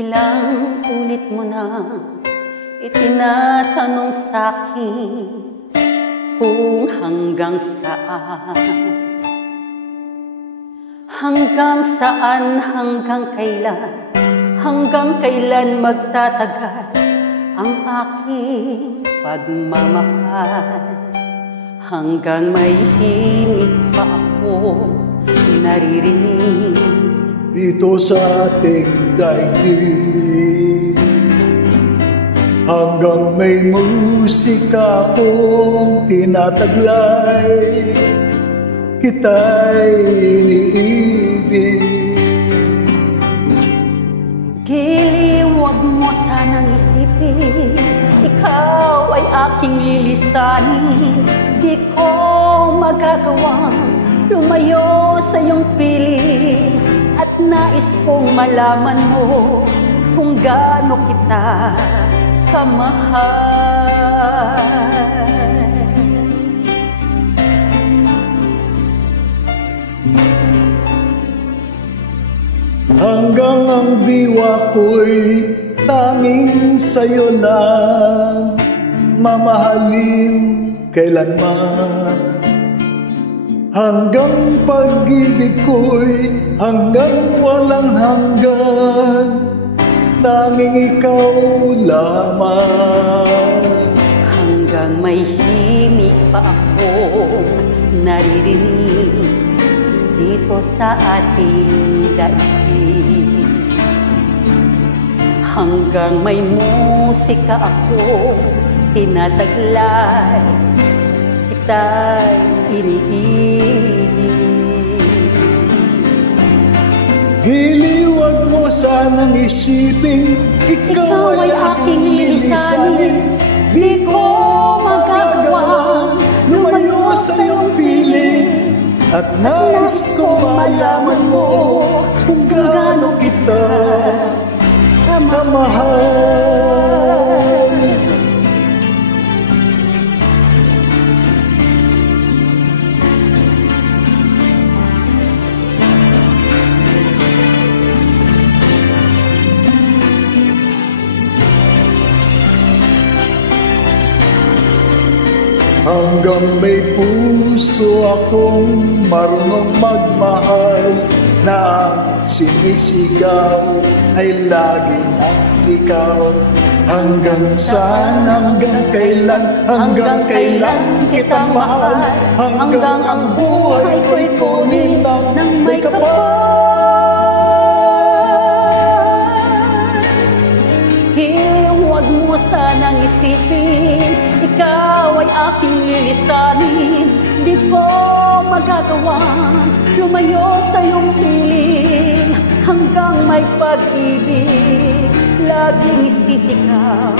Ilang ulit mo na itinatanong sa'kin kung hanggang saan. Hanggang saan, hanggang kailan magtatagal ang aking pagmamahal. Hanggang may himig pa ako naririnig dito sa ating daigdig. Hanggang may musika akong tinataglay, kita'y iniibig. Giliw, wag mo sanang isipin, ikaw ay aking lilisanin. Di ko magagawang lumayo sa iyong piling, at nais kong malaman mo kung gaano kita kamahal. Hanggang ang diwa ko'y tanging sa'yo lang mamahalin kailanman. Hanggang pag-ibig ko'y hanggang walang hanggan, tanging ikaw lamang. Hanggang may himig pa akong naririnig dito sa ating daigdig. Hanggang may musika akong tinataglay, kita'y iniibig. Giliw, wag mo sanang isipin, ikaw ay aking lilisanin. Di ko magagawang lumayo sa iyong piling, at nais ko malaman mo kung gaano kita kamahal. Hanggang may puso akong marunong magmahal, na ang sinisigaw ay lagi ng ikaw. Hanggang saan, hanggang kailan kita mahal, hanggang ang buhay ko'y kunin ng may kapal. Huwag mo sanang isipin, ikaw ay aking lilisanin. Di ko magagawang lumayo sa iyong piling, hanggang may pag-ibig laging isisigaw